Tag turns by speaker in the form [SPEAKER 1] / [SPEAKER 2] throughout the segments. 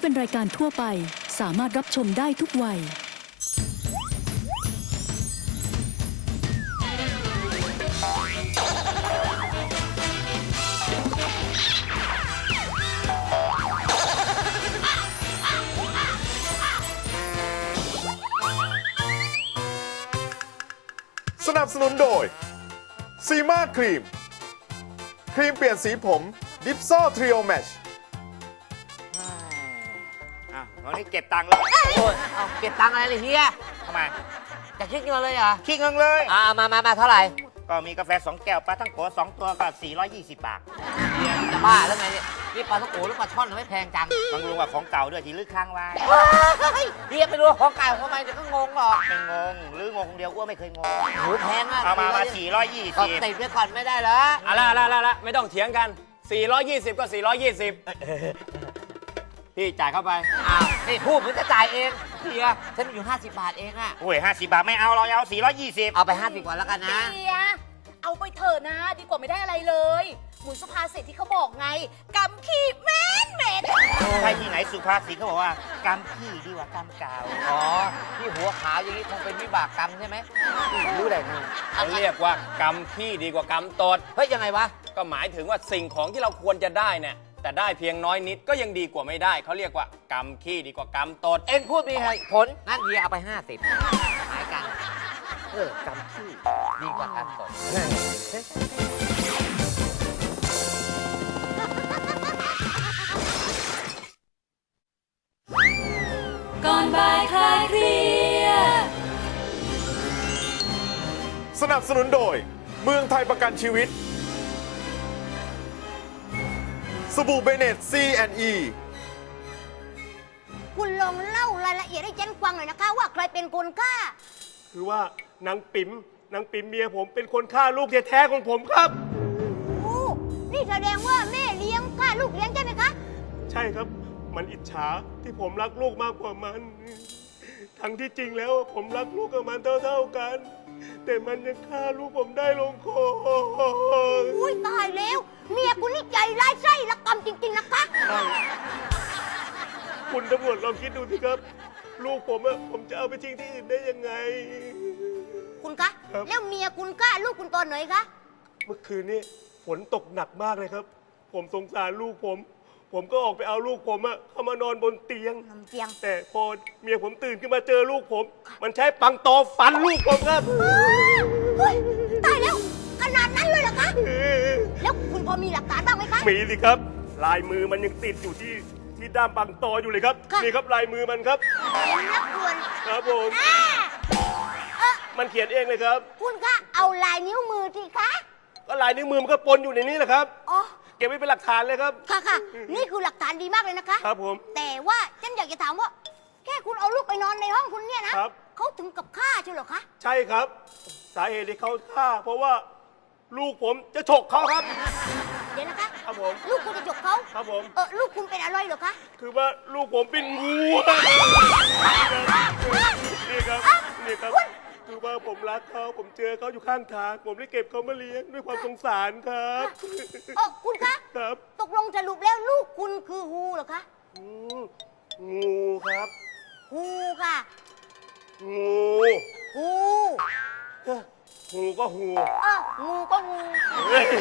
[SPEAKER 1] เป็นรายการทั่วไปสามารถรับชมได้ทุกวัย
[SPEAKER 2] สนับสนุนโดยซีมาครีมเปลี่ยนสีผมดิฟโซ่ทริโอแมช
[SPEAKER 3] ตอนนี้เก็บตังค์แล้ว
[SPEAKER 4] โอ้ยเอาเก็บตังค์อะไรเลยเฮีย
[SPEAKER 3] ทำไม
[SPEAKER 4] จะคิดเงินเลยเหรอ
[SPEAKER 3] คิดเงินเลย
[SPEAKER 4] มาเท่าไหร่
[SPEAKER 3] ก็มีกาแฟ2 แก้วปลาทั้งโข2 ตัวก็420 บาท
[SPEAKER 4] เฮียจะบ้าแล้วไงเนี่ยนี่ปลาท่องโกหรือปลาช่อนทำไมแพงจัง
[SPEAKER 3] บางลุงว่าของเก่าด้วยที่ลึกค้างไว้
[SPEAKER 4] เฮียไปดูของเก่าทำไมเดี๋ยวก็งงหรอก
[SPEAKER 3] ไม่งงหรืองงเดียวอ้วนไม่เคยงง
[SPEAKER 4] โหแพงมาก
[SPEAKER 3] เอามา
[SPEAKER 4] ก็
[SPEAKER 3] 420
[SPEAKER 4] ติดไว้ก่อนไม่ได้เหรอ
[SPEAKER 5] ละไม่ต้องเถียงกัน 420 ก็ 420 พี่จ่ายเข้าไป
[SPEAKER 4] อ้าวนี่พูดเหมือนจะจ่ายเองเฮียฉันมีอยู่50 บาทเองอะ
[SPEAKER 3] โอ้ย50 บาทไม่เอาเราเอา420
[SPEAKER 4] เอาไป50ก่อนแล้วกันนะ
[SPEAKER 6] เฮียเอาไปเถอะนะ ดีกว่าไม่ได้อะไรเลยหมุนสุภาษิตที่เขาบอกไงกำขี้เหม็นเหม็น
[SPEAKER 3] ใช่ที่ไหนสุภาษิตเขาบอกว่ากำพี่ดีกว่ากำกาว
[SPEAKER 4] อ๋อที่หัวขาวอย่างนี้คงเป็นวิบากกรรมใช่ไหมรู้ได้ไง
[SPEAKER 5] เขาเรียกว่ากรรมขี้ดีกว่ากรรมตด
[SPEAKER 4] เฮ้ยยังไงวะ
[SPEAKER 5] ก็หมายถึงว่าสิ่งของที่เราควรจะได้เนี่ยแต่ได้เพียงน้อยนิดก็ยังดีกว่าไม่ได้ เขาเรียกว่ากรรมขี้ดีกว่ากรรมตด
[SPEAKER 4] เอ็งพูดมีเหตุผลงั้นเฮียเอาไป50หายกันกรรมขี้ดีกว่ากรรมตด
[SPEAKER 1] ก่อนบ่ายคลายเครียด
[SPEAKER 2] สนับสนุนโดยเมืองไทยประกันชีวิตสบู่เบเนต C&E
[SPEAKER 7] คุณลองเล่ารายละเอียดให้ฉันฟังหน่อยนะคะ ว่าใครเป็นคนฆ่า
[SPEAKER 8] คือว่านางปิ๋มเมียผมเป็นคนฆ่าลูกแท้ๆของผมครับ
[SPEAKER 7] โอ้นี่แสดงว่าแม่เลี้ยงฆ่าลูกเลี้ยงใช่ไหมคะ
[SPEAKER 8] ใช่ครับ มันอิจฉาที่ผมรักลูกมากกว่ามัน ทั้งที่จริงแล้วผมรักลูกกับมันเท่าๆกัน แต่มันยังฆ่าลูกผมได้ลงคอ
[SPEAKER 7] อุ้ยตายแล้ว เมียคุณนี่ใจร้ายไส้ละกรรมจริง ๆ นะคะ
[SPEAKER 8] คุณตำรวจลองคิดดูสิครับ ลูกผมอะผมจะเอาไปทิ้งที่อื่นได้ยังไง
[SPEAKER 7] คุณคะ
[SPEAKER 8] ครับ
[SPEAKER 7] แล้วเมียคุณฆ่าลูกคุณตอนไหนคะ
[SPEAKER 8] เมื่อคืนนี้ฝนตกหนักมากเลยครับ ผมสงสารลูกผม ผมก็ออกไปเอาลูกผมอะเข้ามานอนบนเตียง
[SPEAKER 7] นำเตียง
[SPEAKER 8] แต่พอเมียผมตื่นขึ้นมาเจอลูกผม มันใช้ปังตอฟันลูกผมครับ
[SPEAKER 7] เฮ้ยตายแล้ว ขนาดนั้นเลยเหรอคะ แล้วคุณพอมีหลักฐานบ้างไหมคะ
[SPEAKER 8] มีสิครับ ลายมือมันยังติดอยู่ที่ด้ามปังตออยู่เลยครับ
[SPEAKER 7] ค่ะ
[SPEAKER 8] นี่ครับลายมือมันครับ
[SPEAKER 7] นักดวน
[SPEAKER 8] ครับผม
[SPEAKER 7] อ่าเออ
[SPEAKER 8] มันเขียนเองเลยครับ
[SPEAKER 7] คุณคะเอาลายนิ้วมือสิคะ
[SPEAKER 8] ก็ลายนิ้วมือมันก็ปนอยู่ในนี้แหละครับ
[SPEAKER 7] อ๋อ
[SPEAKER 8] เก็บไว้เป็นหลักฐานเลยครับ
[SPEAKER 7] ค่ะ นี่คือหลักฐานดีมากเลยนะคะ
[SPEAKER 8] ครับผม
[SPEAKER 7] แต่ว่าฉันอยากจะถามว่า แค่คุณเอาลูกไปนอนในห้องคุณเนี่ยนะครับ เขาถึงกับฆ่าใช่เหรอคะ
[SPEAKER 8] ใช่ครับ สาเหตุที่เขาฆ่า เพราะว่าลูกผมจะฉกเขาครับ
[SPEAKER 7] เดี๋ยวนะคะ
[SPEAKER 8] ครับผม
[SPEAKER 7] ลูกคุณจะจกเขา
[SPEAKER 8] ครับผม
[SPEAKER 7] ลูกคุณเป็นอะไรเหรอคะ
[SPEAKER 8] คือว่าลูกผมเป็นงูนี่ครับ นี่ครับ คือว่าผมรักเขา ผมเจอเขาอยู่ข้างทาง ผมเลยเก็บเขามาเลี้ยงด้วยความสงสารครับ
[SPEAKER 7] คุณคะ
[SPEAKER 8] ครับ
[SPEAKER 7] ตกลงสรุปแล้วลูกคุณคือฮูเหรอคะ
[SPEAKER 8] อืมงูครับ
[SPEAKER 7] ฮูค่ะ
[SPEAKER 8] งู
[SPEAKER 7] ฮู
[SPEAKER 8] งูก็งู
[SPEAKER 7] งูก็ฮู
[SPEAKER 8] เฮ้ย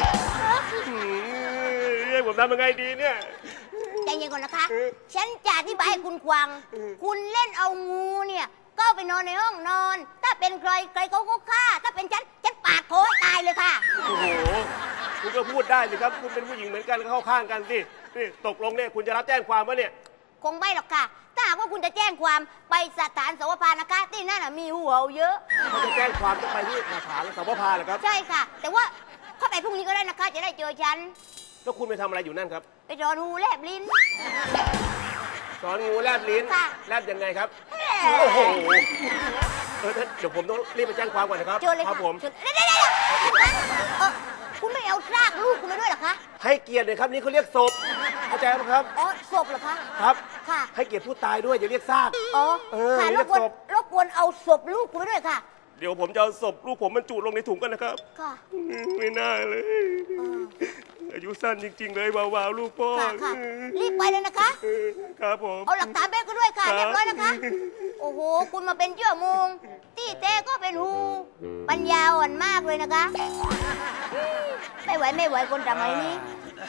[SPEAKER 8] เรียกผมทำยังไงดีเนี่ย
[SPEAKER 7] ใจเย็นก่อนนะคะ
[SPEAKER 8] เออ
[SPEAKER 7] ฉันจะอธิบายให้คุณฟัง คุณเล่นเอางูเนี่ย ก็ไปนอนในห้องนอน ถ้าเป็นใครเขาก็ฆ่า ถ้าเป็นฉันปาดคอให้ตายเลยค่ะ
[SPEAKER 8] โอ้โห คุณก็พูดได้สิครับ คุณเป็นผู้หญิงเหมือนกันก็เข้าข้างกันสิ นี่ตกลงเนี่ยคุณจะรับแจ้งความวะเนี่ย
[SPEAKER 7] คงไม่หรอกค่ะ ถ้าหากว่าคุณจะแจ้งความไปสถานสวพานะคะ ที่นั่นมีหูเห่าเยอะ
[SPEAKER 8] เขาจะแจ้งความจะไปที่สถานสพพเหรอครับ
[SPEAKER 7] ใช่ค่ะ แต่ว่าเข้าไปพรุ่งนี้ก็ได้นะคะ จะได้เจอฉัน
[SPEAKER 8] แล้วคุณไปทำอะไรอยู่นั่นครับ
[SPEAKER 7] ไปสอนหูแลบลิ้น
[SPEAKER 8] สอนงูแลบลิ้น
[SPEAKER 7] ค่ะ
[SPEAKER 8] แลบยังไงครับ โอ้โหเดี๋ยวผมต้องรีบไปแจ้งความก่อนนะครับ
[SPEAKER 7] เจอเลย
[SPEAKER 8] ค
[SPEAKER 7] ค่ะ
[SPEAKER 8] รับผม
[SPEAKER 7] เชิญเดี๋ยวคุณไม่เอาซากลูกคุณไปด้วยเหรอคะ
[SPEAKER 8] ให้เกียรติเลยครับนี่เขาเรียกศพเข้าใจไหมครับ
[SPEAKER 7] อ๋อศพเหรอคะ
[SPEAKER 8] ครับ
[SPEAKER 7] ค่ะ
[SPEAKER 8] ให้เกียรติผู้ตายด้วยอย่าเรียกซาก
[SPEAKER 7] อ๋อ
[SPEAKER 8] เออ
[SPEAKER 7] ค่ะ
[SPEAKER 8] เรี
[SPEAKER 7] ร
[SPEAKER 8] ย
[SPEAKER 7] บ
[SPEAKER 8] ก
[SPEAKER 7] กวน
[SPEAKER 8] ศพ
[SPEAKER 7] รบกวนเอาศพลูกคุณไปด้วยค่ะ
[SPEAKER 8] เดี๋ยวผมจะเอาศพลูกผมบรรจุลงในถุงกันนะครับ
[SPEAKER 7] ค่ะ
[SPEAKER 8] ไม่น่าเลย อายุสั้นจริง ๆ เลยวาวๆลูกพ่อ
[SPEAKER 7] ค่ะค่ะรีบไปเลยนะคะ
[SPEAKER 8] ครับผม
[SPEAKER 7] เอาหลักฐานแม่ก็ด้วยค่ะ
[SPEAKER 8] ครับ
[SPEAKER 7] เรียบร้อยนะคะ โอ้โห คุณมาเป็นเชื่อมุงที่เต้ก็เป็นหูปัญญาอ่อนมากเลยนะคะ ไม่ไหวคนสมัยนี้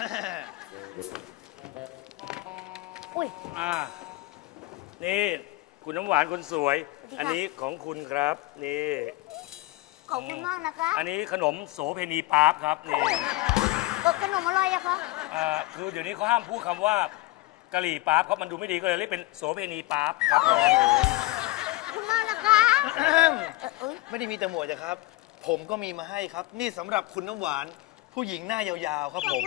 [SPEAKER 7] อุ้ย
[SPEAKER 9] นี่คุณน้ำหวานคนสวย
[SPEAKER 7] สวัสดีค่ะ
[SPEAKER 9] อันนี้ของคุณครับนี่
[SPEAKER 7] ขอบคุณมากนะคะ
[SPEAKER 9] อันนี้ขนมโสเพณีป๊าบครับนี่
[SPEAKER 7] ขนมอะไรอะคะ
[SPEAKER 9] คือเดี๋ยวนี้เขาห้ามพูดคำว่ากะหรี่ป๊าบเพราะมันดูไม่ดีก็เลยเรียกเป็นโสเพณีป๊าบครับผม
[SPEAKER 7] ขอบคุณมากนะคะเอ้ย
[SPEAKER 10] ไม่ได้มีแต่หมวกจ้ะครับ ผมก็มีมาให้ครับ นี่สำหรับคุณน้ำหวาน ผู้หญิงหน้ายาวๆครับผม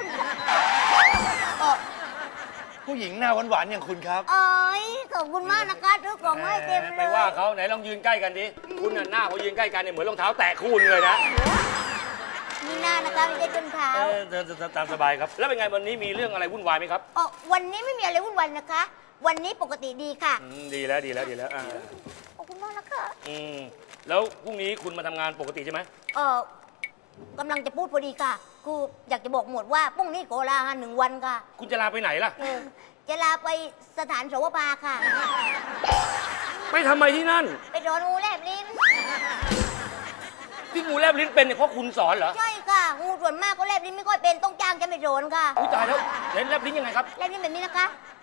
[SPEAKER 10] ผู้หญิงหน้าหวานๆอย่างคุณครับ
[SPEAKER 7] เอ้ยขอบคุณมากนะคะทุกของให้เต็มเลย
[SPEAKER 5] ไปว่าเขาไหนลองยืนใกล้กันดิ คุณน่ะหน้าเขายืนใกล้กันเนี่ยเหมือนรองเท้าแตะคู่นึงเลยนะ
[SPEAKER 7] มีหน้านะคะไม่ใช่จนเท้า
[SPEAKER 9] ตามสบายครับ แล้วเป็นไงวันนี้มีเรื่องอะไรวุ่นวายไหมครับ
[SPEAKER 7] อ๋อวันนี้ไม่มีอะไรวุ่นวายนะคะ วันนี้ปกติดีค่ะ
[SPEAKER 9] ดีแล้วอ่า
[SPEAKER 7] ขอบคุณมากนะคะ
[SPEAKER 9] แล้วพรุ่งนี้คุณมาทำงานปกติใช่ไหม
[SPEAKER 7] กำลังจะพูดพอดีค่ะ คืออยากจะบอกหมวดว่าพรุ่งนี้ขอลา1 วันค่ะ
[SPEAKER 9] คุณจะลาไปไหนล่ะ
[SPEAKER 7] จะลาไปสถานสวภาค่ะ
[SPEAKER 9] ไปทำไมที่นั่น
[SPEAKER 7] ไปโดนงูแลบลิ้น
[SPEAKER 9] ที่งูแลบลิ้นเป็นเนี่ยเพราะคุณสอนเหรอ
[SPEAKER 7] ใช่ค่ะ งูส่วนมากก็แลบลิ้นไม่ค่อยเป็นต้องจ้างจะไปโดนค่ะ
[SPEAKER 9] อุ้ยตายแล้วเล่นแลบลิ้นยังไงครับ
[SPEAKER 7] แลบลิ้นแบบนี้นะคะ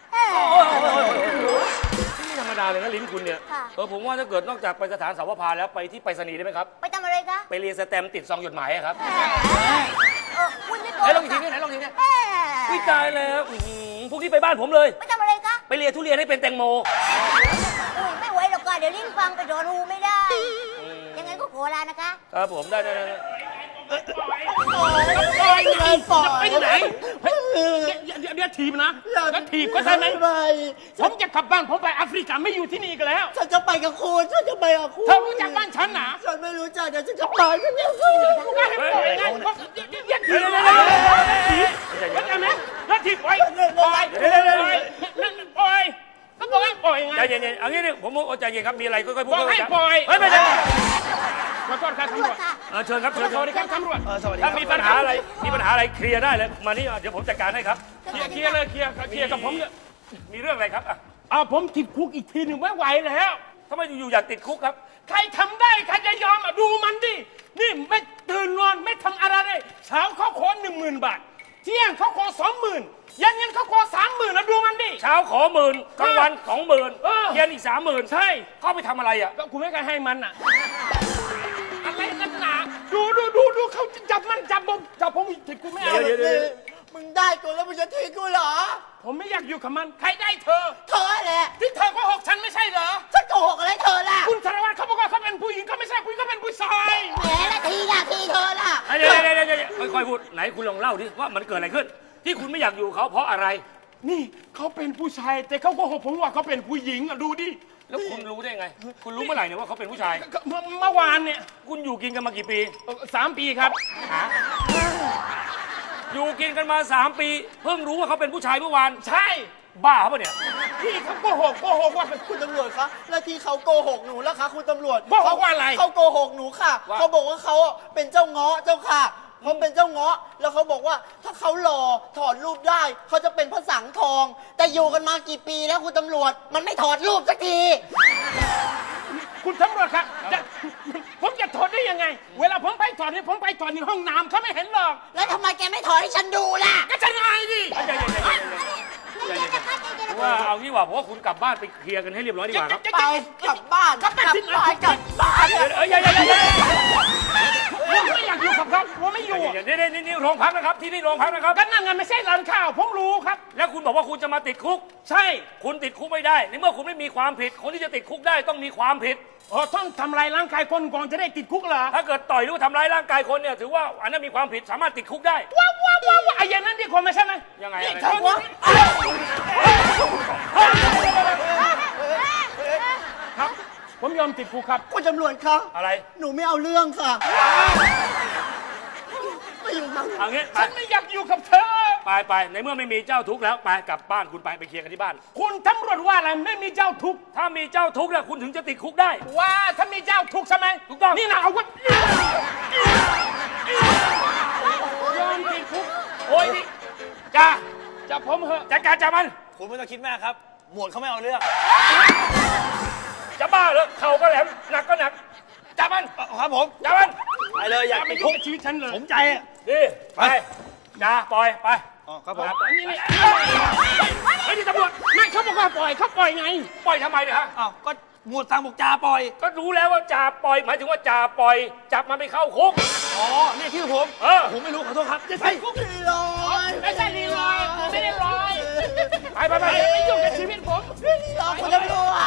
[SPEAKER 9] ไม่ธรรมดาเลยนะลิ้นคุณเนี่ย
[SPEAKER 7] ค่ะ
[SPEAKER 9] ผมว่าถ้าเกิดนอกจากไปสถานสาวพาแล้วไปที่ไปรษณีย์ได้ไหมครับ
[SPEAKER 7] ไปทำอะไรคะ
[SPEAKER 9] ไปเรียนสแตมป์ติดซองจดหมายอะครับ
[SPEAKER 7] คุณจะโด
[SPEAKER 9] ไหน
[SPEAKER 7] น
[SPEAKER 9] ลองอีกทีนี่ไหนลองอีกทีนี่
[SPEAKER 7] แม่
[SPEAKER 9] อุ้ยตายแล้วพวกนี้ไปบ้านผมเลย
[SPEAKER 7] ไปทำอะไรคะ
[SPEAKER 9] ไปเรียนทุเรียนให้เป็นแตงโม
[SPEAKER 7] อุ้ยไม่ไหวหรอกค่ะเดี๋ยวลิ้นฟังไปโดนงูไม่ได้ ยังไงก็ขอลานะคะ
[SPEAKER 9] ครับผมได้
[SPEAKER 3] ไปไหนเดี๋ยวถีบนะแล้วถีบก็ใช่ไหมผมจะกลับบ้านผมไปแอฟริกาไม่อยู่ที่นี่กันแล้ว
[SPEAKER 10] ฉันจะไปกับคุณฉันจะไปกับคุณ
[SPEAKER 3] เธอรู้จักบ้านฉันนะ
[SPEAKER 10] ฉันไม่รู้จักเดี๋ยวฉันจะไปไม่ได้คุณ
[SPEAKER 3] ก็ให้ปล่อยไงอย่าถีบเข้าใจไหมแล้วถีบปล่อยปล่อยก็บอกให้ปล่อยไง
[SPEAKER 9] ใจเย็นๆเอางี้ดิผมใจเย็นครับมีอะไรค่อยๆพูด
[SPEAKER 3] บอกให้ปล่อย
[SPEAKER 9] ไม่ได้
[SPEAKER 3] ขอโทษครับ
[SPEAKER 7] ตำ
[SPEAKER 3] ตำ
[SPEAKER 7] ร
[SPEAKER 3] ร
[SPEAKER 7] ว
[SPEAKER 3] ว
[SPEAKER 7] จ
[SPEAKER 3] จ
[SPEAKER 7] ค่ะ
[SPEAKER 9] เชิญครับ
[SPEAKER 3] สวัสดีครับตำรวจ
[SPEAKER 10] สวัสดีค
[SPEAKER 9] ถ้า
[SPEAKER 10] รับ
[SPEAKER 9] มีปัญหาอะไรเคลียร์ได้เลยมานี่เดี๋ยวผมจัดการให้ครับ
[SPEAKER 3] เคลียร์เลยเคลียร์กับผมเนี่ย
[SPEAKER 9] มีเรื่องอะไรครับ
[SPEAKER 3] ผมติดคุกอีกทีหนึ่งไม่ไหวแล้ว
[SPEAKER 9] ทำไมอยู่ๆอยากติดคุกครับ
[SPEAKER 3] ใครทำได้ใครจะยอมดูมันดิ นี่ไม่ตื่นนอนไม่ทำอะไรเลยเช้าเขาขอ10,000 บาท เที่ยงเขาขอ20,000 ยันเขาขอ30,000แล้วดูมันดิ
[SPEAKER 9] เช้าขอ10,000กลางวัน20,000เย็นอีก30,000
[SPEAKER 3] ใช่
[SPEAKER 9] เข้าไปทำอะไรอ่ะ
[SPEAKER 3] ก็กูไม่เคยให้มันอ่ะ อะไรนักหนาดูเขาจับมันจับผมถึงกูไม่เอา
[SPEAKER 9] เดี๋ยว
[SPEAKER 10] มึงได้กูแล้วมึงจะทิ้งกูเหรอ
[SPEAKER 3] ผมไม่อยากอยู่กับมัน ใครได้เธอ
[SPEAKER 10] เธอแหละ
[SPEAKER 3] ที่เธอโก็หกฉันไม่ใช่เหรอ
[SPEAKER 10] ฉันโกหกอะไรเธอล่ะ
[SPEAKER 3] คุณสารวัตรเขาบอกว่าเขาเป็นผู้หญิงเขาไม่ใช่ผู้หญิงเขาเป็นผู้ชาย
[SPEAKER 10] แหมละทีเธอล่ะ
[SPEAKER 9] เดี๋ยวค่อยๆพูดไหนคุณลองเล่าดิว่ามันเกิดอะไรขึ้น ที่คุณไม่อยากอยู่เขาเพราะอะไร
[SPEAKER 3] นี่เขาเป็นผู้ชายแต่เขาโก็หกผมว่าเขาเป็นผู้หญิงอ่ะดูดิ
[SPEAKER 9] แล้วคุณรู้ได้ไง คุณรู้เมื่อไหร่เนี่ยว่าเขาเป็นผู้ชาย
[SPEAKER 3] ก็เมื่อวานเนี่ย
[SPEAKER 9] คุณอยู่กินกันมากี่ปี
[SPEAKER 3] 3 ปีครับ
[SPEAKER 9] อยู่กินกันมา3 ปี เพิ่งรู้ว่าเขาเป็นผู้ชายเมื่อวาน
[SPEAKER 3] ใช่
[SPEAKER 9] บ้าเขาปะเนี่ย
[SPEAKER 3] พี่เขาโกหกว่าเป็น
[SPEAKER 10] คุณตำรวจคะแล้วที่เขาโกหกหนูแล้วคะคุณตำรวจ
[SPEAKER 3] โกหกว่าอะไร
[SPEAKER 10] เขาโกหกหนูค่ะ
[SPEAKER 9] ว่า
[SPEAKER 10] เขาบอกว่าเขาเป็นเจ้าเงาะเจ้าค่ะเขาเป็นเจ้าเงาะแล้วเขาบอกว่าถ้าเขาหล่อถอดรูปได้เขาจะเป็นพระสังทอง แต่อยู่กันมากี่ปีแล้วคุณตำรวจ มันไม่ถอดรูปสักที
[SPEAKER 3] คุณตำรวจครับผมจะถอดได้ยังไง เวลาผมไปถอดนี่ผมไปถอดในห้องน้ำเขาไม่เห็นหรอก
[SPEAKER 10] แล้วทำไมแกไม่ถอดให้ฉันดูล่ะ
[SPEAKER 3] ก็จะไงดิ
[SPEAKER 9] ว่าเอางี้ว่าผมว่าคุณกลับบ้านไปเคลียร์กันให้เรียบร้อยดีกว่าครับ
[SPEAKER 10] ไปกลับบ้าน
[SPEAKER 3] กลับบ้าน
[SPEAKER 9] อย่า
[SPEAKER 3] ผมไม่อยากอยู่กับเขาผมไม่อยู่
[SPEAKER 9] นี่โรงพักนะครับที่นี่โรงพักนะครับ
[SPEAKER 3] ก็นั่นไงไม่ใช่ร้านข้าวผมรู้ครับ
[SPEAKER 9] แล้วคุณบอกว่าคุณจะมาติดคุก
[SPEAKER 3] ใช่
[SPEAKER 9] คุณติดคุกไม่ได้ในเมื่อคุณไม่มีความผิด คนที่จะติดคุกได้ต้องมีความผิด
[SPEAKER 3] ต้องทำลายร่างกายคนก่อนจะได้ติดคุกเหรอ
[SPEAKER 9] ถ้าเกิดต่อยหรือว่าทำร้ายร่างกายคนเนี่ยถือว่าอันนั้นมีความผิดสามารถติดคุกได้
[SPEAKER 3] ว้าวไอ้อย่างนั้นดีกว่าไม่ใช่ไหม
[SPEAKER 9] ยังไง
[SPEAKER 3] นี่
[SPEAKER 9] อะไร
[SPEAKER 3] เธอครับ ผมยอมติดคุกครับ
[SPEAKER 10] คุณตำรวจคะ
[SPEAKER 9] อะไร
[SPEAKER 10] หนูไม่เอาเรื่องค่ะ ไม่อยู่ครับ
[SPEAKER 9] เอางี้ไป
[SPEAKER 3] ฉันไม่อยากอยู่กับเธอ
[SPEAKER 9] ไปในเมื่อไม่มีเจ้าทุกข์แล้วไปกลับบ้านคุณไปเคลียร์กันที่บ้าน
[SPEAKER 3] คุณตำรวจว่าอะไรไม่มีเจ้าทุกข์
[SPEAKER 9] ถ้ามีเจ้าทุกข์เนี่ยคุณถึงจะติดคุกได้
[SPEAKER 3] ว่าถ้ามีเจ้าทุกข์ใช่ไหม
[SPEAKER 9] ถูกต้อง
[SPEAKER 3] นี่นะเอาวัดยอมติดคุก
[SPEAKER 9] โอ้ยนี่จ้า
[SPEAKER 3] จับผมเหอะ
[SPEAKER 9] จัดการจับมัน
[SPEAKER 11] คุณไม่ต้องคิดมากครับ หมวดเขาไม่เอาเรื่อง
[SPEAKER 9] จะบ้าเหรอเข่าก็แหลมหนักก็หนักจับมัน
[SPEAKER 11] ครับผม
[SPEAKER 9] จับมัน
[SPEAKER 11] ไปเลยอยากติดคุก
[SPEAKER 3] ชีวิตฉันเลย
[SPEAKER 11] ผมใจอะ
[SPEAKER 9] ดีไปจ้าปล่อยไป
[SPEAKER 11] อ๋อครับผม
[SPEAKER 3] อันนี้นี่
[SPEAKER 9] ไอ้นี่ตำรวจ
[SPEAKER 3] ไม่เขาบอกว่าปล่อยเขาปล่อยไง
[SPEAKER 9] ปล่อยทำไมเนี่ยฮะ
[SPEAKER 11] อ้าวก็หมวดสั่งบอกจ่าปล่อย
[SPEAKER 9] ก็รู้แล้วว่าจ่าปล่อยหมายถึงว่าจ่าปล่อยจับมันไปเข้าคุก
[SPEAKER 11] อ๋อนี่ชื่อผม
[SPEAKER 9] เออ
[SPEAKER 11] ผมไม่รู้ขอโทษครับจะ
[SPEAKER 3] ไอ้คุกลีลอยไม่ใช่ลีลอยไม่ได้ลอย
[SPEAKER 9] ไป
[SPEAKER 3] ไม่ยุ่งกับชีวิตผม
[SPEAKER 10] รอคุณตำรวจ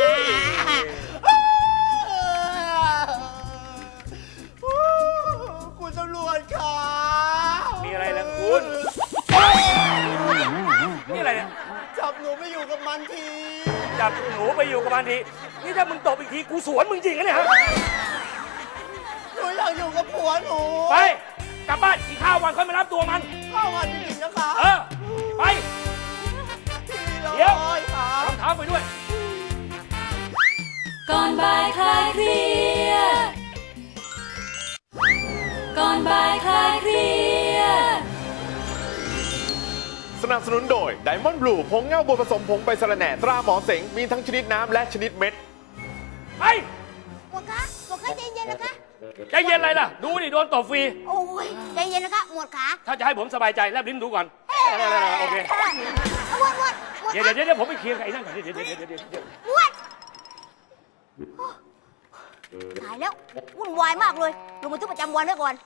[SPEAKER 10] คุณตำรวจค่ะ
[SPEAKER 9] มีอะไรล่ะคุณนี่อะไรเนี่ย
[SPEAKER 10] จับหนูไปอยู่กับมันที
[SPEAKER 9] จับหนูไปอยู่กับมันทีนี่ถ้ามึงตบอีกทีกูสวนมึงจริงนะเนี่ยฮะ
[SPEAKER 10] หนูอยากอยู่กับผัวหนู
[SPEAKER 9] ไปกลับบ้านกินข้าววันค่อยมารับตัวมัน
[SPEAKER 10] เข้ามาจริงๆนะคะ
[SPEAKER 9] เออไป
[SPEAKER 10] พี่ร้
[SPEAKER 9] เดี๋ยว
[SPEAKER 10] อยค่ะ
[SPEAKER 9] รองเท้าไปด้วย
[SPEAKER 1] ก่อนบ่ายคลายเครียดก่อนบ่ายคลายเครียด
[SPEAKER 2] สนับสนุนโดย Diamond Blue ผงเงาบัวผสมผงใบสะระแหน่ตราหมอเสง มีทั้งชนิดน้ำและชนิดเม็ด
[SPEAKER 9] ไป
[SPEAKER 7] หมวดคะหมวดคะใจเย็นนะคะ
[SPEAKER 9] ใจเย็นอะไรล่ะ ดูดิโดนตบฟรี
[SPEAKER 7] โอ้ยใจเย็นนะคะหมวดขา
[SPEAKER 9] ถ้าจะให้ผมสบายใจแลบลิ้นดูก่อน โอเค
[SPEAKER 7] หมวดหมวดหมวด
[SPEAKER 9] เดี๋ยวผมไปเคลียร์กับไอ้นั่นก่อนเดี๋ยว
[SPEAKER 7] หมวดตายแล้ววุ่นวายมากเลยลงบันทึกประจำวันไว้ก่อน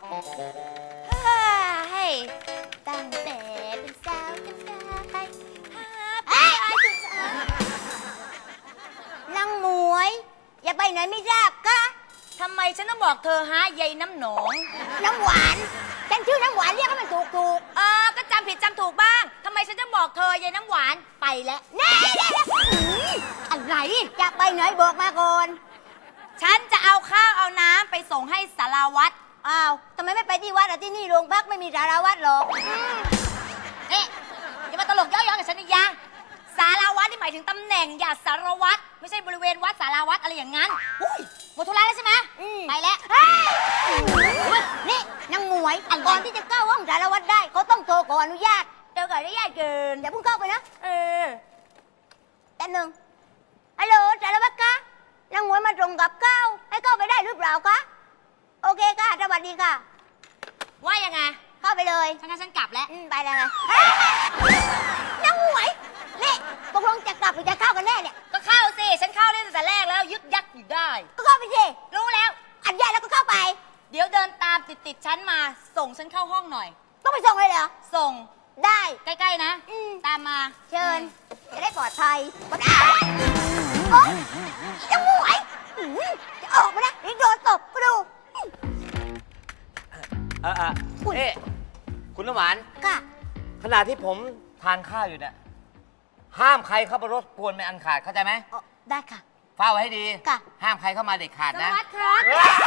[SPEAKER 7] ให้ตั้งแต่เป็นสาวจำได้นางหมวย อย่าไปไหนไม่ทราบกะ
[SPEAKER 6] ทำไมฉันต้องบอกเธอฮะยายน้ำหนอง
[SPEAKER 7] น้ำหวานฉันชื่อน้ำหวานเรียกให้มันถูก
[SPEAKER 6] ก็จำผิดจำถูกบ้าง ทำไมฉันต้องบอกเธอยายน้ำหวาน
[SPEAKER 7] ไปแล้วแน่อะไรจะไปไหนบอกมาก่อน
[SPEAKER 6] ฉันจะเอาข้าวเอาน้ำไปส่งให้สารวัตร
[SPEAKER 7] อ้าวทำไมไม่ไปที่วัดอ่ะที่นี่โรงพักไม่มีสารวัตรหรอก
[SPEAKER 6] นี่อย่ามาตลกเย้อยๆกับฉันอีกยังสารวัตรที่หมายถึงตำแหน่งอย่าสารวัตรไม่ใช่บริเวณวัดสารวัตรอะไรอย่างนั้นอุ้ยหมดธุระแล้วใช่ไหมไปแล้ว
[SPEAKER 7] นี่นางหมวยก่อนที่จะเข้าห้องสารวัตรได้เขาต้องโทรขออนุญาตเดี๋ยวก่อนอนุญาตเกินอย่าเพิ่งเข้าไปนะแต่หนึ่งฮัลโหลสารวัตรคะนางหมวยมาส่งกับข้าวให้เข้าไปได้หรือเปล่าคะโอเคค่ะสวัสดีค่ะ
[SPEAKER 6] ว่ายังไง
[SPEAKER 7] เข้าไปเลย
[SPEAKER 6] ฉันกลับแล้ว
[SPEAKER 7] ไปแล้วไงนางหมวยนี่ตกลงจะกลับหรือจะเข้ากันแน่เนี่ย
[SPEAKER 6] ก็เข้าสิฉันเข้าได้ตั้งแต่แรกแล้วยึกยักอยู่ได้
[SPEAKER 7] ก็เข้าไปสิ
[SPEAKER 6] รู้แล้ว
[SPEAKER 7] อนุญาตแล้วก็เข้าไป
[SPEAKER 6] เดี๋ยวเดินตามติดฉันมาส่งฉันเข้าห้องหน่อย
[SPEAKER 7] ต้องไปส่งเลยเหรอ
[SPEAKER 6] ส่ง
[SPEAKER 7] ได้
[SPEAKER 6] ใกล้ๆนะ ตามมา
[SPEAKER 7] เชิญ จะได้ปลอดภัยก็ได้โอ๊ยยังหมวยจะออกมานะนี่โดนตบก็ดู
[SPEAKER 4] เอ๊ะคุณน้ำหวาน
[SPEAKER 7] ค่ะ
[SPEAKER 4] ขณะที่ผมทานข้าวอยู่เนี่ยห้ามใครเข้ามารบกวนเป็นอันขาดเข้าใจไหม
[SPEAKER 7] อ๋อได้ค่ะ
[SPEAKER 4] เฝ้าไว้ให้ดี
[SPEAKER 7] ค่ะ
[SPEAKER 4] ห้ามใครเข้ามาเด็ดขาด
[SPEAKER 6] สาร
[SPEAKER 4] นะ
[SPEAKER 6] วัตรครับ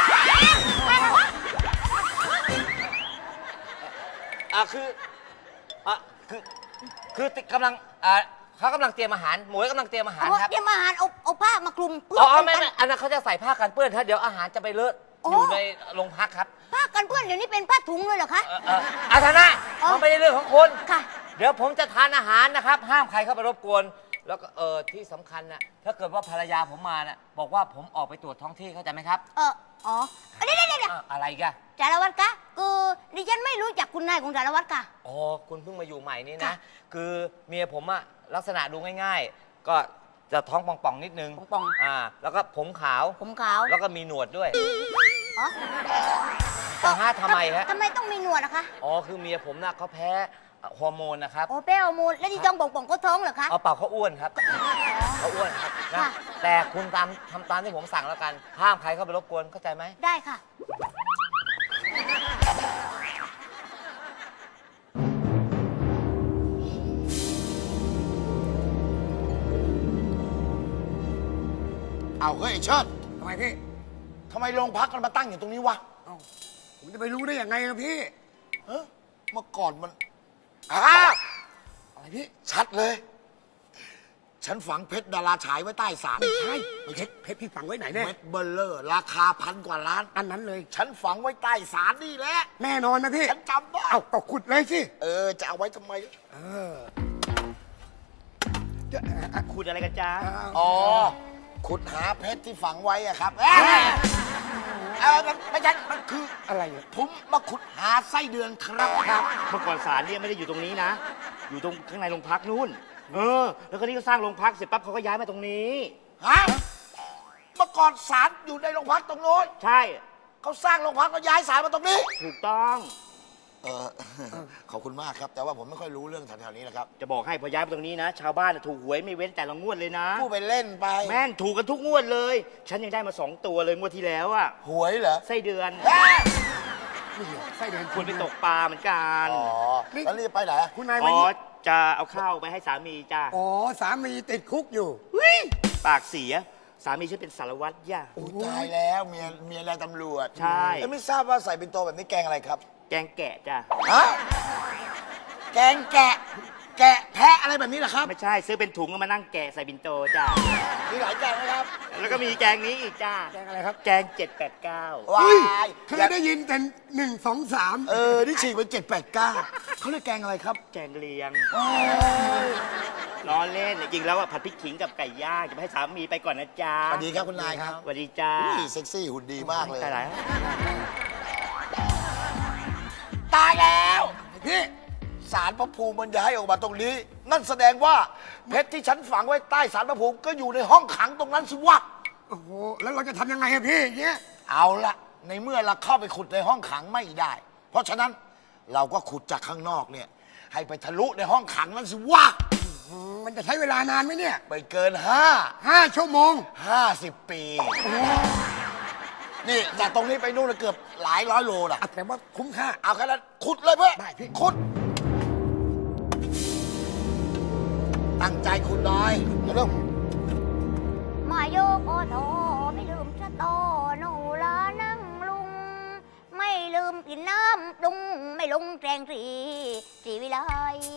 [SPEAKER 4] คือกำลังเขากำลังเตรียมอาหารหมวยกำลังเตรียมอาหารครับ
[SPEAKER 7] เดี๋ยวมาอาหารเอาผ้ามาคลุมเพื่
[SPEAKER 4] อ๋อ
[SPEAKER 7] ป้ง
[SPEAKER 4] ไม่
[SPEAKER 7] กัน
[SPEAKER 4] อันนั้นเขาจะใส่ผ้ากันเปื้อนถ้าเดี๋ยวอาหารจะไปเลอะ
[SPEAKER 7] โอ้
[SPEAKER 4] อยู่ในโรงพักครับ
[SPEAKER 7] ผ้ากันเปื้อนเดี๋ยวนี้เป็นผ้าถุงเลยเหรอคะ
[SPEAKER 4] อาธนา
[SPEAKER 7] อ๋อ
[SPEAKER 4] มันไม่ได้เรื่องของคน
[SPEAKER 7] ค่ะ
[SPEAKER 4] เดี๋ยวผมจะทานอาหารนะครับ ห้ามใครเข้ามารบกวน แล้วก็ที่สำคัญนะถ้าเกิดว่าภรรยาผมมานะบอกว่าผมออกไปตรวจท้องที่เข้าใจไหมครับ
[SPEAKER 7] อ๋อเดี๋ยว
[SPEAKER 4] อะไรกัน
[SPEAKER 7] สารวัตรคะคือดิฉันไม่รู้จักคุณนายของสารวัตรค่ะ
[SPEAKER 4] อ๋อคุณเพิ่งมาอยู่ใหม่นี่นะ
[SPEAKER 7] ค่ะ
[SPEAKER 4] คือเมียผมอะลักษณะดูง่ายๆ ก็จะท้องป่องๆนิดนึง
[SPEAKER 7] ป่อง
[SPEAKER 4] แล้วก็ผมขาว
[SPEAKER 7] ผมขาว
[SPEAKER 4] แล้วก็มีหนวดด้วย
[SPEAKER 7] อ๋อ
[SPEAKER 4] จะห้าทำไมฮะ
[SPEAKER 7] ทำไมต้องมีหนวดอะคะ
[SPEAKER 4] อ๋อคือเมียผมน่ะเขาแพ้ฮอร์โมนนะครับ
[SPEAKER 7] โอ้เป้ฮอร์โมนแล้วดิฉันป่องก็ท้องเหรอคะ
[SPEAKER 4] เอาเปล่าเขาอ้วนครับเขาอ้วนครับนะ
[SPEAKER 7] ค่ะ
[SPEAKER 4] แต่คุณทำตามที่ผมสั่งแล้วกัน ห้ามใครเข้าไปรบกวนเข้าใจไหม
[SPEAKER 7] ได้ค่ะ
[SPEAKER 12] เอาเฮ้ยไอ้เชิดทำไมพี่ทำไมโรงพักมันมาตั้งอยู่ตรงนี้วะผมจะไปรู้ได้ยังไงครับพี่เมื่อก่อนมันอะไรพี่ ชัดเลย ฉันฝังเพชรดาราฉายไว้ใต้ศาล
[SPEAKER 13] ไม่ใช่เพชรพี่ฝังไว้ไหนแน่
[SPEAKER 12] เม็ดเบลเลอร์ ราคา1,000 กว่าล้าน
[SPEAKER 13] อันนั้นเลย
[SPEAKER 12] ฉันฝังไว้ใต้ศาลนี่แหละ
[SPEAKER 13] แน่นอนนะพี่
[SPEAKER 12] ฉันจำได้
[SPEAKER 13] เอาก็ขุดเลยสิ
[SPEAKER 12] จะเอาไว้ทำไม
[SPEAKER 10] ขุดอะไรกันจ้า
[SPEAKER 12] อ๋อ ขุดหาเพชรที่ฝังไว้อะครับไม่ใช่ มันคือ
[SPEAKER 13] อะไรเนี่ย
[SPEAKER 12] ผมมาขุดหาไส้เดือนครับครับ
[SPEAKER 10] เมื่อก่อนศาลเนี่ยไม่ได้อยู่ตรงนี้นะ อยู่ตรงข้างในโรงพักนู่น แล้วก็นี่ก็สร้างโรงพักเสร็จปั๊บเขาก็ย้ายมาตรงนี้
[SPEAKER 12] ฮะ เมื่อก่อนศาลอยู่ในโรงพักตรงโน้น
[SPEAKER 10] ใช่
[SPEAKER 12] เขาสร้างโรงพักแล้วย้ายศาลมาตรงนี้
[SPEAKER 10] ถูกต้อง
[SPEAKER 12] ขอบคุณมากครับ แต่ว่าผมไม่ค่อยรู้เรื่องแถวๆนี้นะครับ
[SPEAKER 10] จะบอกให้พอย้ายมาตรงนี้นะ ชาวบ้านน่ะถูกหวยไม่เว้นแต่ละงวดเลยนะ
[SPEAKER 12] พูดไปเล่นไป
[SPEAKER 10] แม่นถูกกันทุกงวดเลย ฉันยังได้มา2 ตัวเลยงวดที่แล้วอะ
[SPEAKER 12] หวยเหรอ
[SPEAKER 10] ไส้เดือน
[SPEAKER 13] ไส้เดือน
[SPEAKER 10] คุณไปตกปลาเหมือนกัน
[SPEAKER 12] อ๋อ แล้วรีบไปไหน
[SPEAKER 13] คุณนาย
[SPEAKER 10] อ๋
[SPEAKER 13] วัน
[SPEAKER 10] อ
[SPEAKER 13] นี้
[SPEAKER 10] จะเอาข้าวไปให้สามีจ้า
[SPEAKER 13] อ๋อสามีติดคุกอยู่
[SPEAKER 10] ปากเสีย สามีฉันเป็นสารวัตรย่า
[SPEAKER 12] ตายแล้วเมียนายตำรวจ
[SPEAKER 10] ใช่
[SPEAKER 12] แล้วไม่ทราบว่าใส่เป็นโตแบบนี้แกงอะไรครับ
[SPEAKER 10] แกงแกะจ้า
[SPEAKER 12] ฮะ แกงแกะ แกะแพะอะไรแบบนี้เหรอครับ
[SPEAKER 10] ไม่ใช่ซื้อเป็นถุงแล้วมานั่งแกะใส่บินโตจ้า
[SPEAKER 12] มีหลายแกงนะครับ
[SPEAKER 10] แล้วก็มีแกงนี้อีกจ้า
[SPEAKER 13] แกงอะไรครับ
[SPEAKER 10] แกง789
[SPEAKER 12] ว้าย
[SPEAKER 13] เคยได้ยินแต่1 2 3
[SPEAKER 12] นี่ฉีกเป็น789เขาเรียกแกงอะไรครับ
[SPEAKER 10] แกงเลียงล้อเล่นจริงๆแล้วอะผัดพริกขิงกับไก่ย่างจะไปให้สามีไปก่อนนะจ๊ะ
[SPEAKER 12] สวัสดีครับคุณนายครับ
[SPEAKER 10] สวัสดีจ้า
[SPEAKER 12] เซ็กซี่หุ่นดีมากเลย
[SPEAKER 10] ตายแล้ว
[SPEAKER 12] ตายแล้ว
[SPEAKER 13] พี่
[SPEAKER 12] สารพระภูมิมันย้ายออกมาตรงนี้ นั่นแสดงว่าเพชรที่ฉันฝังไว้ใต้สารพระภูมิก็อยู่ในห้องขังตรงนั้นสิวะ
[SPEAKER 13] โอ้โห แล้วเราจะทำยังไงอะพี่อย่างเงี้ย
[SPEAKER 12] เอาละในเมื่อเราเข้าไปขุดในห้องขังไม่ได้ เพราะฉะนั้นเราก็ขุดจากข้างนอกเนี่ย ให้ไปทะลุในห้องขังนั้นสิวะ
[SPEAKER 13] มันจะใช้เวลานานไหมเนี่ย
[SPEAKER 12] ไม่เกิน
[SPEAKER 13] 5 ชั่วโมง
[SPEAKER 12] 50 ปีนี่จากตรงนี้ไปนู่นนะเกือบหลายร้อยโลนะ
[SPEAKER 13] แต่ว่าคุ้มค่า
[SPEAKER 12] เอาแค่นั้นขุดเลยเพื่อ
[SPEAKER 13] ได้พี่
[SPEAKER 12] ขุด ตั้งใจขุดหน่อยเร็ว
[SPEAKER 7] มาโยกโอโทไม่ลืมชะโตอหนูละนั่งลุง ไม่ลืมกินน้ำปรุง ไม่ลงแจงสีวิไล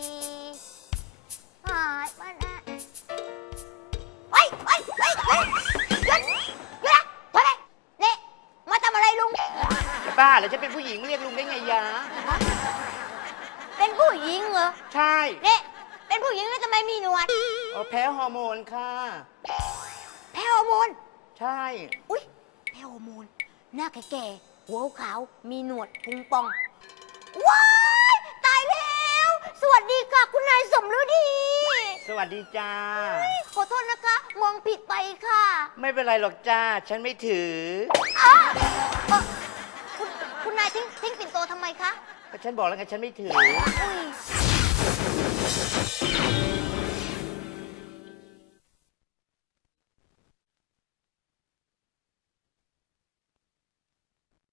[SPEAKER 7] หายมานะเฮ้ยหยุดนะทำไมนี่มาทำอะไรลุง
[SPEAKER 10] จะบ้าเหรอจะเป็นผู้หญิงเรียกลุงได้ไงยะ
[SPEAKER 7] เป็นผู้หญิงเหรอ
[SPEAKER 10] ใช่
[SPEAKER 7] นี่เป็นผู้หญิงแล้วทำไมมีหนวด
[SPEAKER 10] เอาแพ้ฮอร์โมนค่ะ
[SPEAKER 7] แพ้ฮอร์โมน
[SPEAKER 10] ใช่
[SPEAKER 7] อุ๊ยแพ้ฮอร์โมน หน้าแก่ๆหัวขาวๆมีหนวดพุงปอง ว้าย ตายแล้ว สวัสดีค่ะ คุณนายสมฤดี
[SPEAKER 10] สวัสดีจ้า
[SPEAKER 7] ขอโทษนะคะ มองผิดไปค่ะ
[SPEAKER 10] ไม่เป็นไรหรอกจ้า ฉันไม่ถือ
[SPEAKER 7] อ้าวคุณนายทิ้งปิ่นโตทำไมคะ
[SPEAKER 10] ก็ฉันบอกแล้วไงฉันไม่ถือ
[SPEAKER 7] อุ้ย